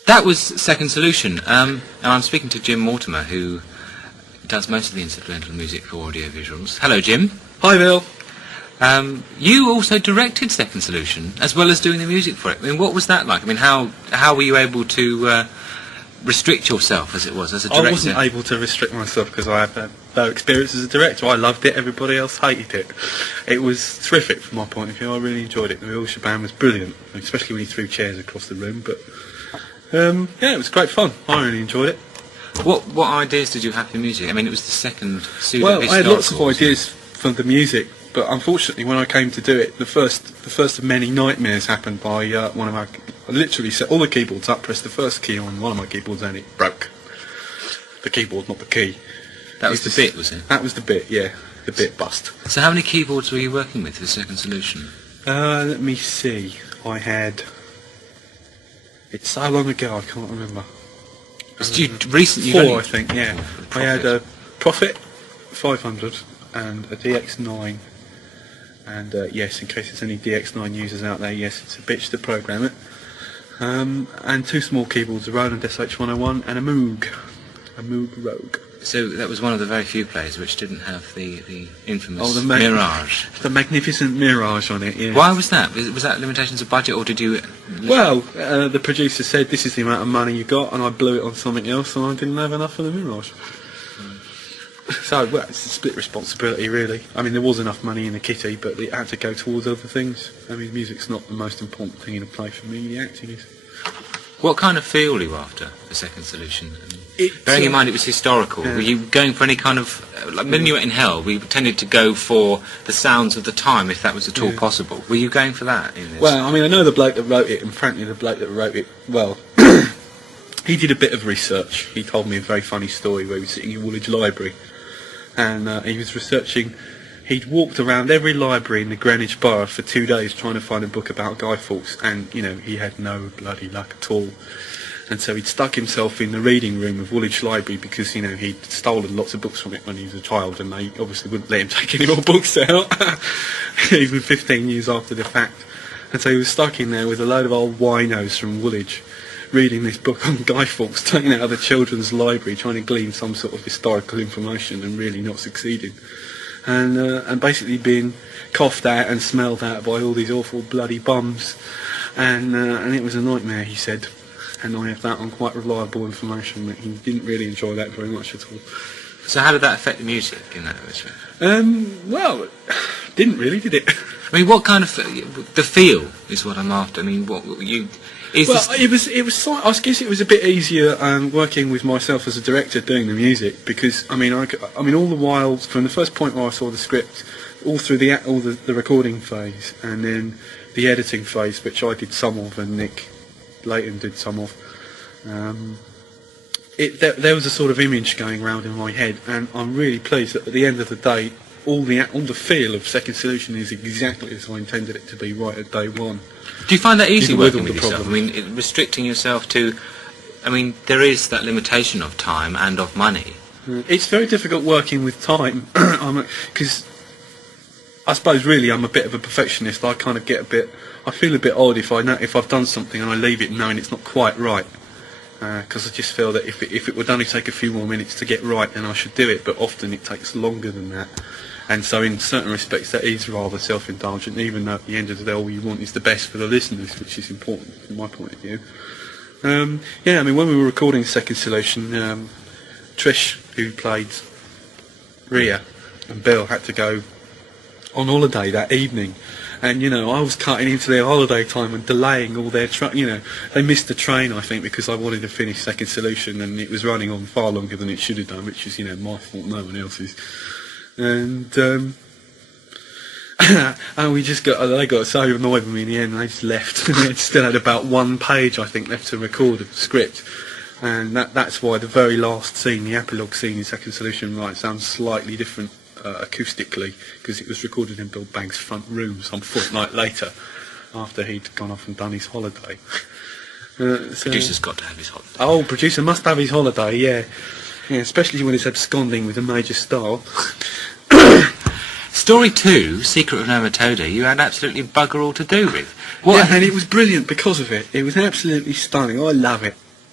That was Second Solution, and I'm speaking to Jim Mortimer, who does most of the incidental music for audiovisuals. Hello, Jim. Hi, Bill. You also directed Second Solution, as well as doing the music for it. I mean, what was that like? I mean, how were you able to restrict yourself, as it was, as a director? I wasn't able to restrict myself because I had no experience as a director. I loved it, everybody else hated it. It was terrific from my point of view. I really enjoyed it. The real shebang was brilliant, especially when he threw chairs across the room. But yeah, it was great fun. I really enjoyed it. What ideas did you have for music? I mean, it was the second Well, I had lots of ideas for the music, but unfortunately when I came to do it, the first of many nightmares happened by one of my... I literally set all the keyboards up, pressed the first key on one of my keyboards and it broke. The keyboard, not the key. That was the bit, was it? That was the bit, yeah. The bit bust. So how many keyboards were you working with for Second Solution? Let me see. I had... It's so long ago, I can't remember. Recently? Four, I think, yeah. I had a Prophet 500 and a DX9. And yes, in case there's any DX9 users out there, yes, it's a bitch to program it. And two small keyboards, a Roland SH101 and a Moog Rogue. So that was one of the very few players which didn't have the infamous Mirage. The magnificent Mirage on it, yeah. Why was that? Was that limitations of budget, or did you... Well, the producer said this is the amount of money you got, and I blew it on something else, and I didn't have enough for the Mirage. So, well, it's a split responsibility, really. I mean, there was enough money in the kitty, but it had to go towards other things. I mean, music's not the most important thing in a play for me, the acting is. What kind of feel were you after for Second Solution? Bearing in mind it was historical, were you going for any kind of... like when you were in Hell, we tended to go for the sounds of the time, if that was at all possible. Were you going for that in this? Well, I mean, I know the bloke that wrote it, and frankly, the bloke that wrote it, well, he did a bit of research. He told me a very funny story where he was sitting in Woolwich Library, and he was researching... He'd walked around every library in the Greenwich Borough for 2 days trying to find a book about Guy Fawkes, and, you know, he had no bloody luck at all. And so he'd stuck himself in the reading room of Woolwich Library because, you know, he'd stolen lots of books from it when he was a child, and they obviously wouldn't let him take any more books out, even 15 years after the fact. And so he was stuck in there with a load of old winos from Woolwich, reading this book on Guy Fawkes, taken out of the children's library, trying to glean some sort of historical information and really not succeeding. And basically being coughed at and smelled at by all these awful bloody bums, and it was a nightmare, he said. And I have that on quite reliable information that he didn't really enjoy that very much at all. So how did that affect the music in that respect? Well, didn't really, did it? I mean, what kind of... the feel is what I'm after. I mean, what you... It was. I guess it was a bit easier working with myself as a director doing the music, because I mean, all the while from the first point where I saw the script, all through the recording phase, and then the editing phase, which I did some of, and Nick Layton did some of. There was a sort of image going around in my head, and I'm really pleased that at the end of the day, all the feel of Second Solution is exactly as I intended it to be right at day one. Do you find that easy working with yourself? I mean, restricting yourself to... I mean, there is that limitation of time and of money. It's very difficult working with time, because I suppose really I'm a bit of a perfectionist. I kind of get I feel a bit odd if I've done something and I leave it knowing it's not quite right. Because I just feel that if it would only take a few more minutes to get right, then I should do it, but often it takes longer than that. And so in certain respects that is rather self-indulgent, even though at the end of the day all you want is the best for the listeners, which is important from my point of view. Yeah, I mean, when we were recording Second Solution, Trish, who played Rhea, and Bill had to go on holiday that evening. And, you know, I was cutting into their holiday time and delaying all their... they missed the train, I think, because I wanted to finish Second Solution, and it was running on far longer than it should have done, which is, you know, my fault, no one else's. And and they got so annoyed with me in the end, they just left. They still had about 1 page, I think, left to record of the script. And that's why the very last scene, the epilogue scene in Second Solution, sounds slightly different acoustically, because it was recorded in Bill Bank's front room some fortnight later, after he'd gone off and done his holiday. Producer's got to have his holiday. Oh, producer must have his holiday, yeah. Yeah, especially when it's absconding with a major star. Story 2, Secret of Nematoda, you had absolutely bugger all to do with. Yeah, and it was brilliant because of it. It was absolutely stunning. I love it.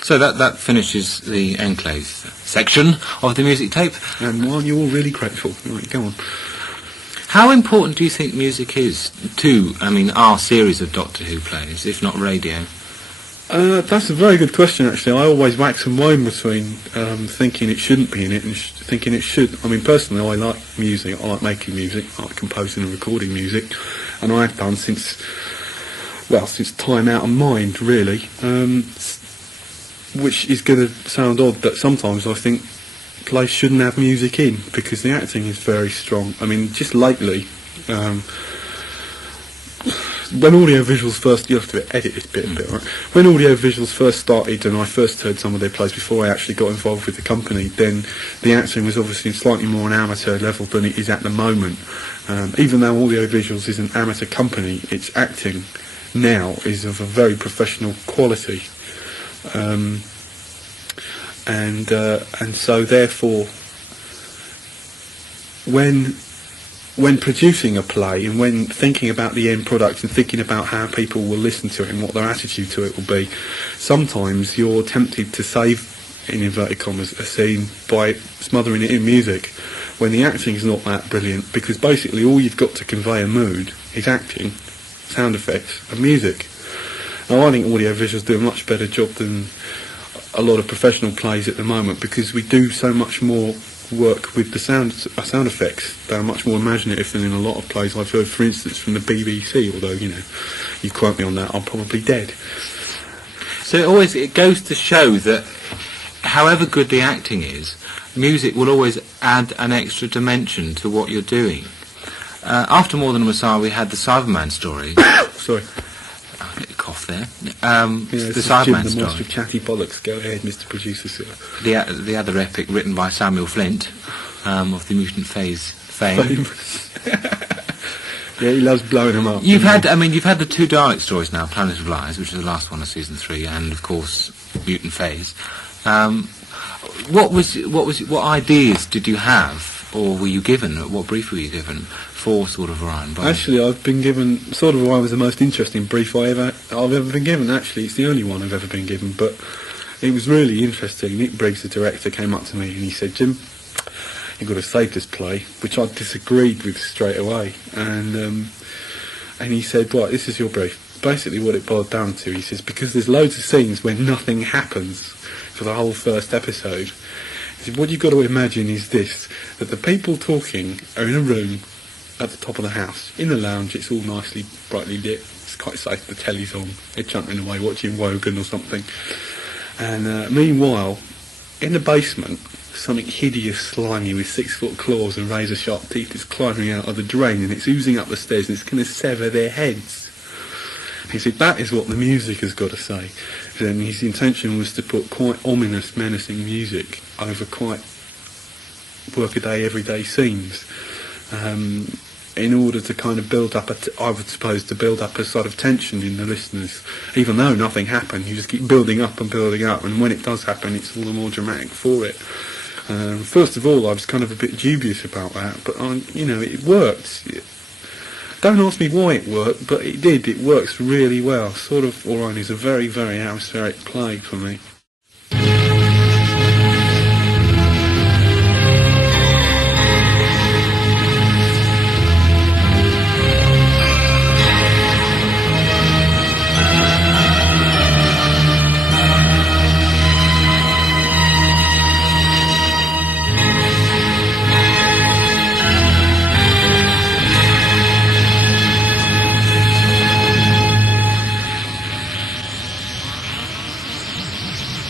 So that finishes the Enclave section of the music tape. And one you're all really grateful. Right, go on. How important do you think music is to, our series of Doctor Who plays, if not radio? That's a very good question, actually. I always wax and wane between thinking it shouldn't be in it and thinking it should. Personally, I like music. I like making music. I like composing and recording music. And I have done since time out of mind, really. Which is going to sound odd, but sometimes I think plays shouldn't have music in because the acting is very strong. Just lately... when audiovisuals first, you have to edit this bit a bit, right? When audiovisuals first started and I first heard some of their plays before I actually got involved with the company, then the acting was obviously slightly more an amateur level than it is at the moment. Even though audiovisuals is an amateur company, its acting now is of a very professional quality. And so therefore, when producing a play and when thinking about the end product and thinking about how people will listen to it and what their attitude to it will be, sometimes you're tempted to save, in inverted commas, a scene by smothering it in music when the acting is not that brilliant, because basically all you've got to convey a mood is acting, sound effects and music. Now I think audiovisuals do a much better job than a lot of professional plays at the moment, because we do so much more work with the sound effects. They're much more imaginative than in a lot of plays I've heard, for instance, from the BBC, although, you quote me on that, I'm probably dead. So it goes to show that however good the acting is, music will always add an extra dimension to what you're doing. After More Than a Messiah, we had the Cyberman story. Sorry. I'll get a cough there. The Cyberman story. The Master of Chatty Bollocks. Go ahead, Mr. Producer, sir. The other epic written by Samuel Flint, of the Mutant Phase fame. Yeah, he loves blowing them up. You've had the two Dalek stories now, Planet of Lies, which is the last one of season 3, and of course Mutant Phase. What ideas did you have, or were you given? What brief were you given for Sword of Orion? Actually, I've been given Sword of Orion was the most interesting brief I've ever been given. Actually, it's the only one I've ever been given, but it was really interesting. Nick Briggs, the director, came up to me and he said, "Jim, you've got to save this play," which I disagreed with straight away. And he said, "Right, this is your brief." Basically, what it boiled down to, he says, because there's loads of scenes where nothing happens for the whole first episode. He said, what you've got to imagine is this: that the people talking are in a room at the top of the house, in the lounge. It's all nicely brightly lit. It's quite safe. The telly's on. They're chuntering away watching Wogan or something. And meanwhile, in the basement, something hideous, slimy, with 6-foot claws and razor-sharp teeth is climbing out of the drain, and it's oozing up the stairs, and it's going to sever their heads. He said that is what the music has got to say. And his intention was to put quite ominous, menacing music over quite workaday, everyday scenes, in order to kind of build up, I would suppose, to build up a sort of tension in the listeners. Even though nothing happened, you just keep building up, and when it does happen, it's all the more dramatic for it. First of all, I was kind of a bit dubious about that, but it worked. Don't ask me why it worked, but it did. It works really well. Sword of Orion is a very, very atmospheric play for me.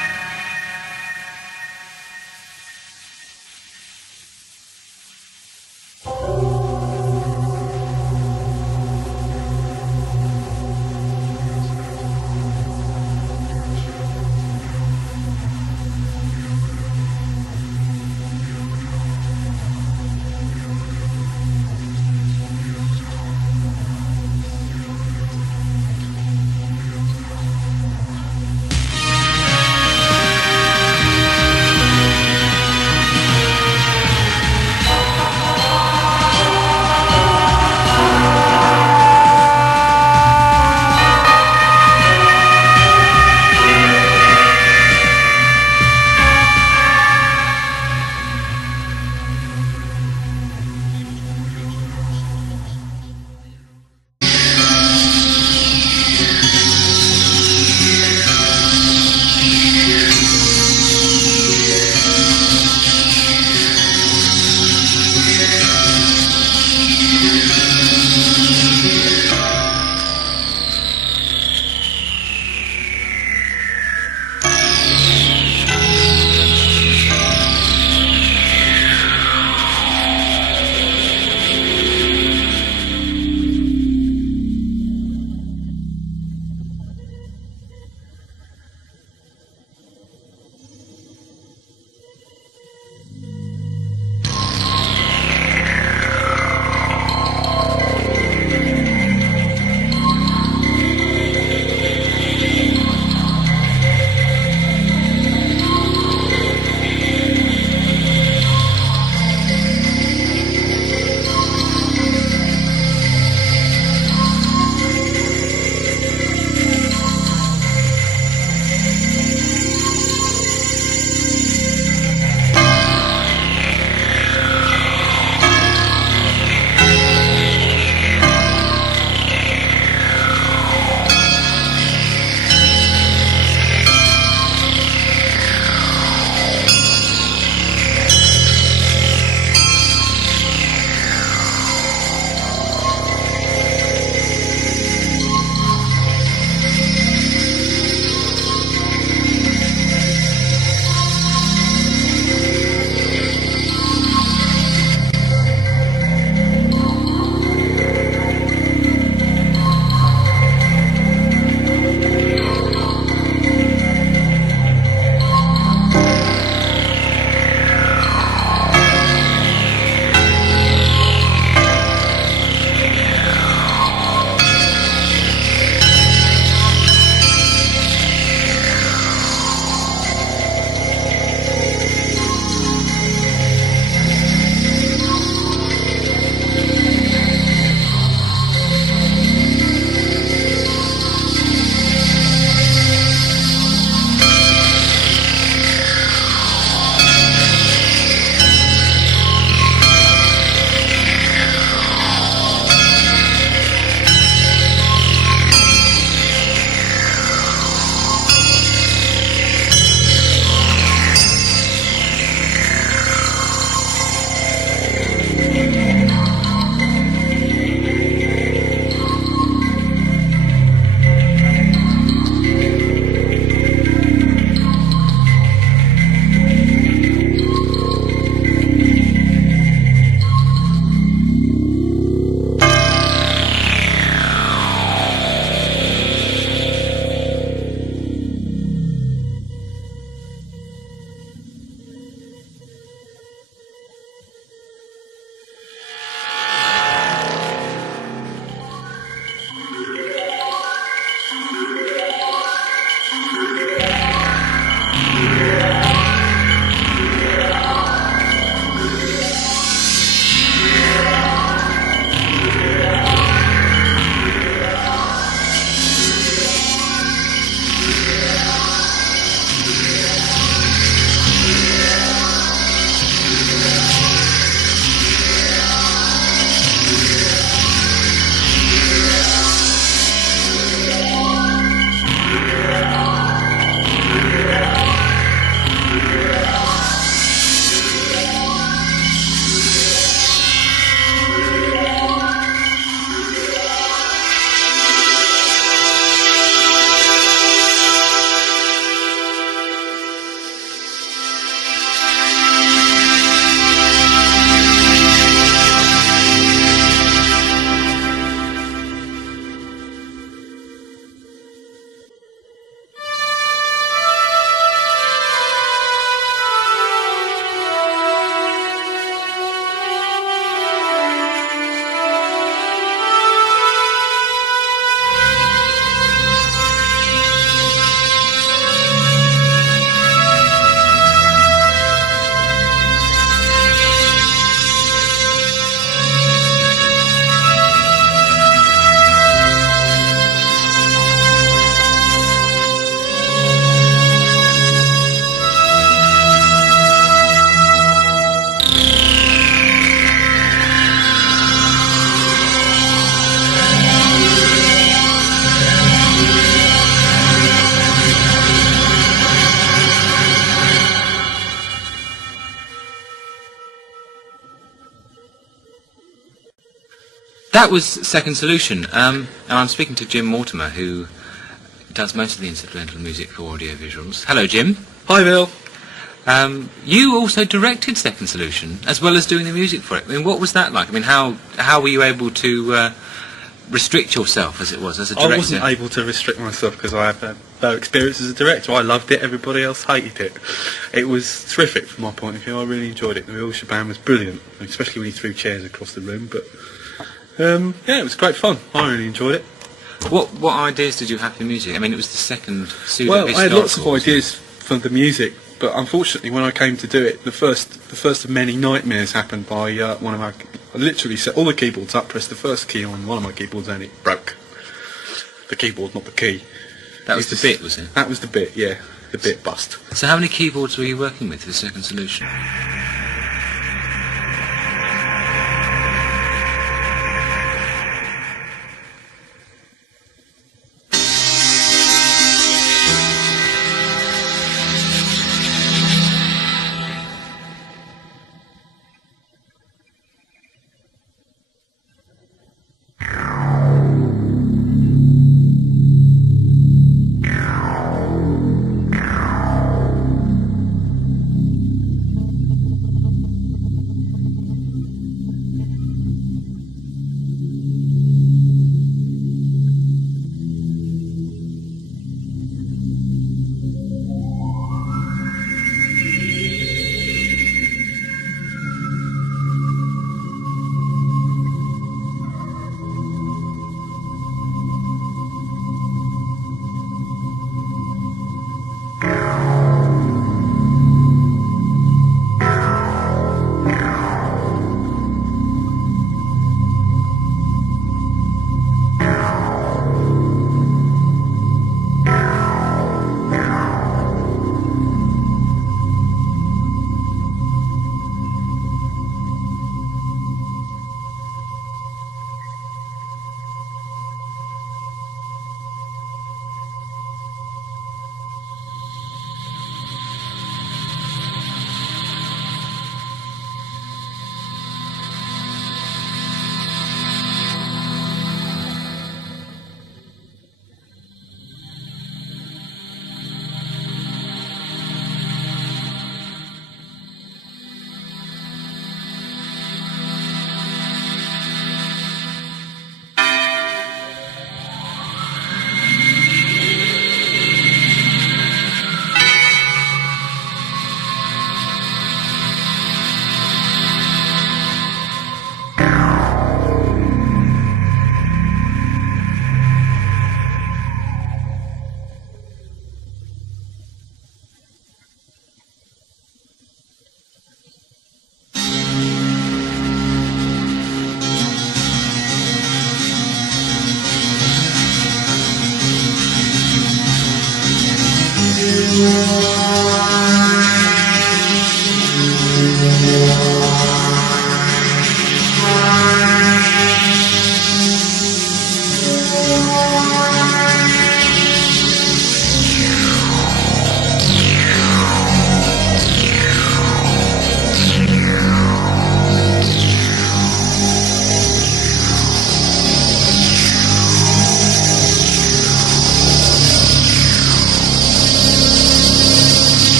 That was Second Solution, and I'm speaking to Jim Mortimer, who does most of the incidental music for audiovisuals. Hello, Jim. Hi, Bill. You also directed Second Solution, as well as doing the music for it. I mean, what was that like? I mean, how were you able to restrict yourself, as it was, as a director? I wasn't able to restrict myself because I had no experience as a director. I loved it, everybody else hated it. It was terrific from my point of view. I really enjoyed it. The real shebang was brilliant, especially when he threw chairs across the room. But yeah, it was great fun. I really enjoyed it. What ideas did you have for music? I mean, it was the second pseudo. Well, I had lots of ideas for the music, but unfortunately, when I came to do it, the first of many nightmares happened by one of my. I literally set all the keyboards up, pressed the first key on one of my keyboards, and it broke. The keyboard, not the key. That was the bit, was it? That was the bit, yeah. The bit bust. So how many keyboards were you working with for the Second Solution?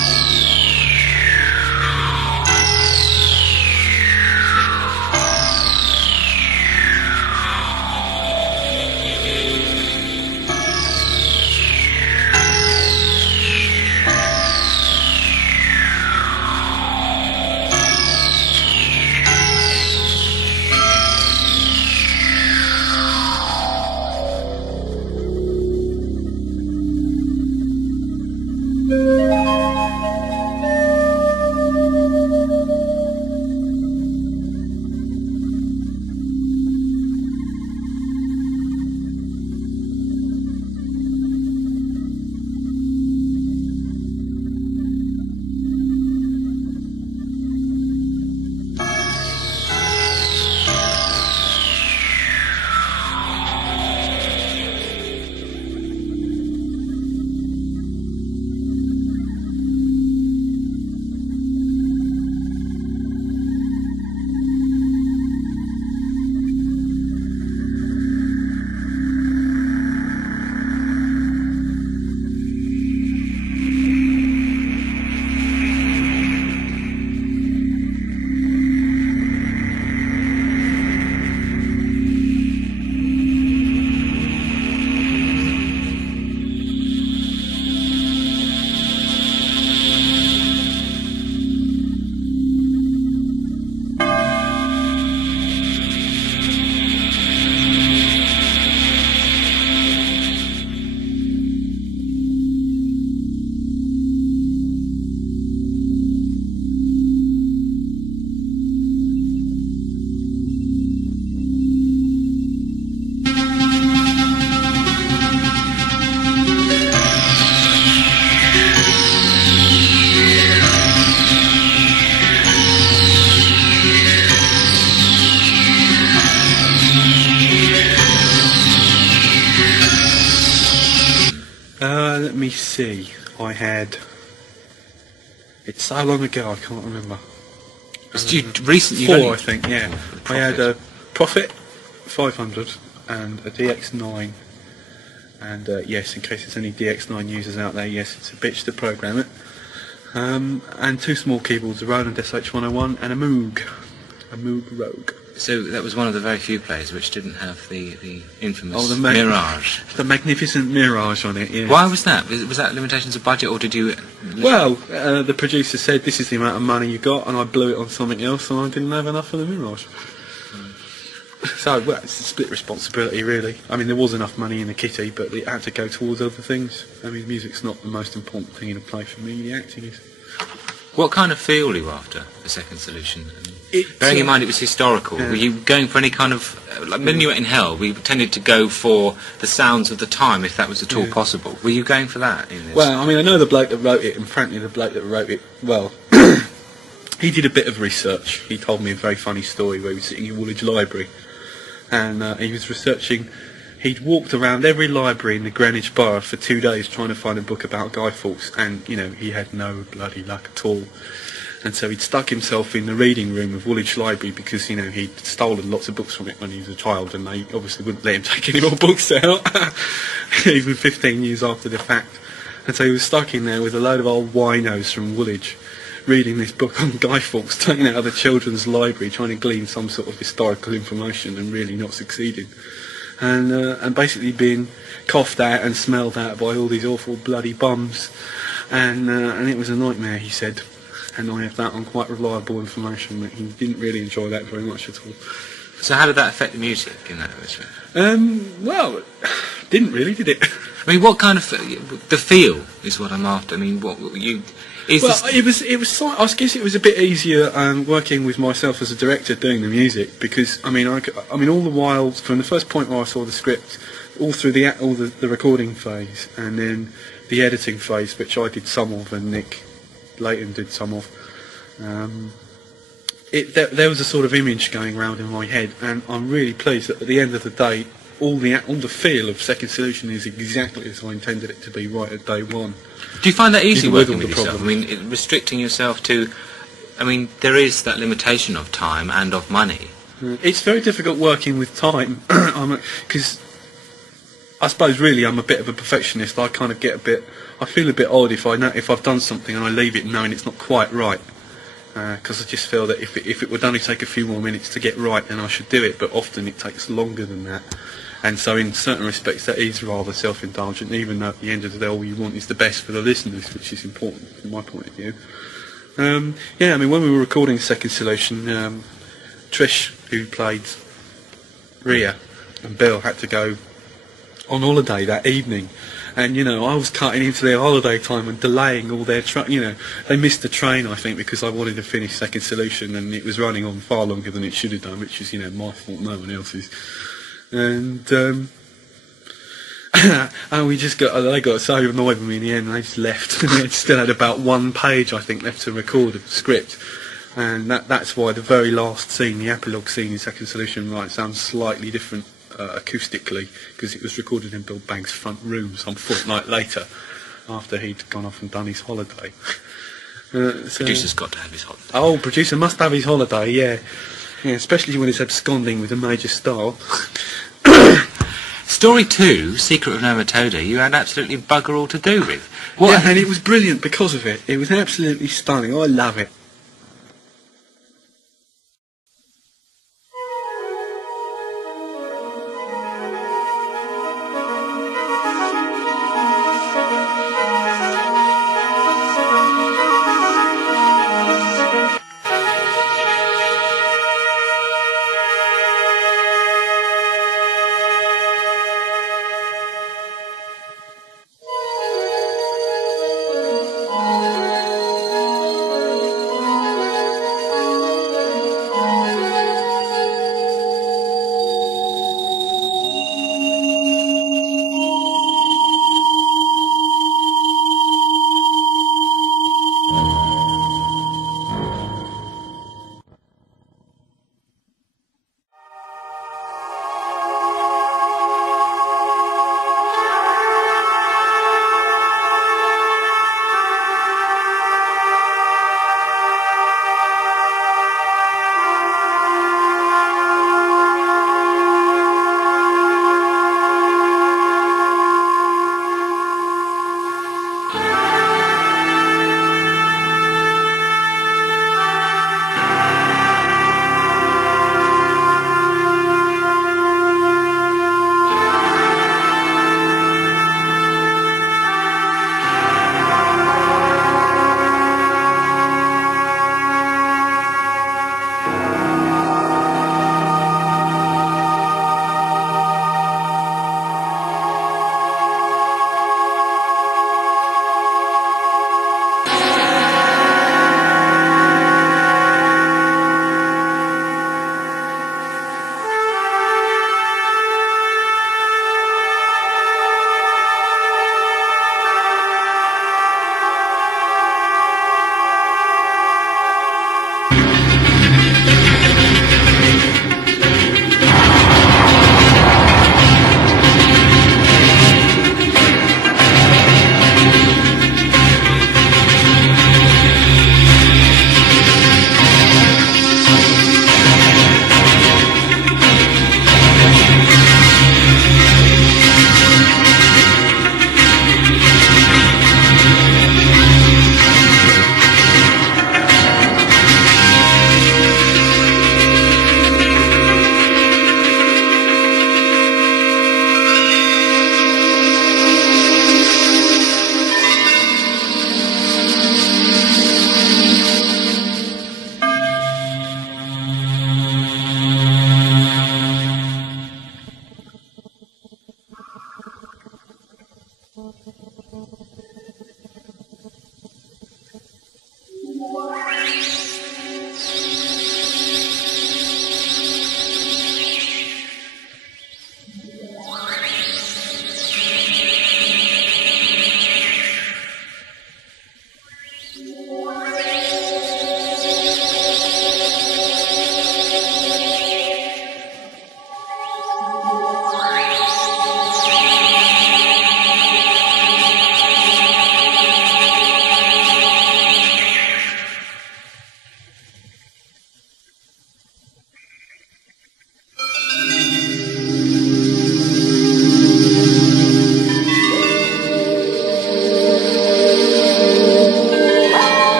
Let me see. I had. It's so long ago, I can't remember. It's recently. Four, I think. Yeah, Prophet. I had a Prophet 500 and a DX9. And yes, in case there's any DX9 users out there, yes, it's a bitch to program it. And two small keyboards, a Roland SH101 and a Moog Rogue. So that was one of the very few players which didn't have the infamous the Mirage. The magnificent Mirage on it, yeah. Why was that? Was that limitations of budget, or did you... Well, the producer said, this is the amount of money you got, and I blew it on something else, and I didn't have enough for the Mirage. So, well, it's a split responsibility, really. I mean, there was enough money in the kitty, but it had to go towards other things. I mean, music's not the most important thing in a play for me, the acting is. What kind of feel were you after, the second solution? Bearing in mind it was historical, were you going for any kind of... like Minuet in Hell, we tended to go for the sounds of the time, if that was at all possible. Were you going for that in this? Well, I mean, I know the bloke that wrote it, and frankly, the bloke that wrote it, well, he did a bit of research. He told me a very funny story where he was sitting in Woolwich Library, and he was researching... He'd walked around every library in the Greenwich Borough for 2 days trying to find a book about Guy Fawkes, and, you know, he had no bloody luck at all. And so he'd stuck himself in the reading room of Woolwich Library because, you know, he'd stolen lots of books from it when he was a child, and they obviously wouldn't let him take any more books out, even 15 years after the fact. And so he was stuck in there with a load of old winos from Woolwich, reading this book on Guy Fawkes, taken out of the children's library, trying to glean some sort of historical information and really not succeeding. And basically being coughed at and smelled at by all these awful bloody bums, and it was a nightmare, he said. And I have that on quite reliable information that he didn't really enjoy that very much at all. So how did that affect the music in that respect? Well, didn't really, did it? I mean, what kind of... the feel is what I'm after. I mean, what you... It was. I guess it was a bit easier working with myself as a director doing the music, because I mean, all the while from the first point where I saw the script, all through the recording phase, and then the editing phase, which I did some of, and Nick Layton did some of. There was a sort of image going around in my head, and I'm really pleased that at the end of the day, all the feel of Second Solution is exactly as I intended it to be right at day one. Do you find that easy Even working with with all yourself? the I mean, restricting yourself to... I mean, there is that limitation of time and of money. It's very difficult working with time, because I suppose really I'm a bit of a perfectionist. I kind of I feel a bit odd if I've done something and I leave it knowing it's not quite right. Because I just feel that if it would only take a few more minutes to get right, then I should do it. But often it takes longer than that. And so in certain respects that is rather self-indulgent, even though at the end of the day all you want is the best for the listeners, which is important from my point of view. Yeah, I mean, when we were recording Second Solution, Trish, who played Rhea, and Bill had to go on holiday that evening, And, you know, I was cutting into their holiday time and delaying all their they missed the train, I think, because I wanted to finish Second Solution, and it was running on far longer than it should have done, which is, my fault, no one else's. And, and they got so annoyed with me in the end, and they just left. And they still had about 1 page, I think, left to record of the script. And that's why the very last scene, the epilogue scene in Second Solution, sounds slightly different acoustically, because it was recorded in Bill Bank's front room some fortnight later, after he'd gone off and done his holiday. Producer's got to have his holiday. Oh, producer must have his holiday, yeah, especially when it's absconding with a major star. Story 2, Secret of Nematoda, you had absolutely bugger all to do with. Yeah, and it was brilliant because of it. It was absolutely stunning. I love it.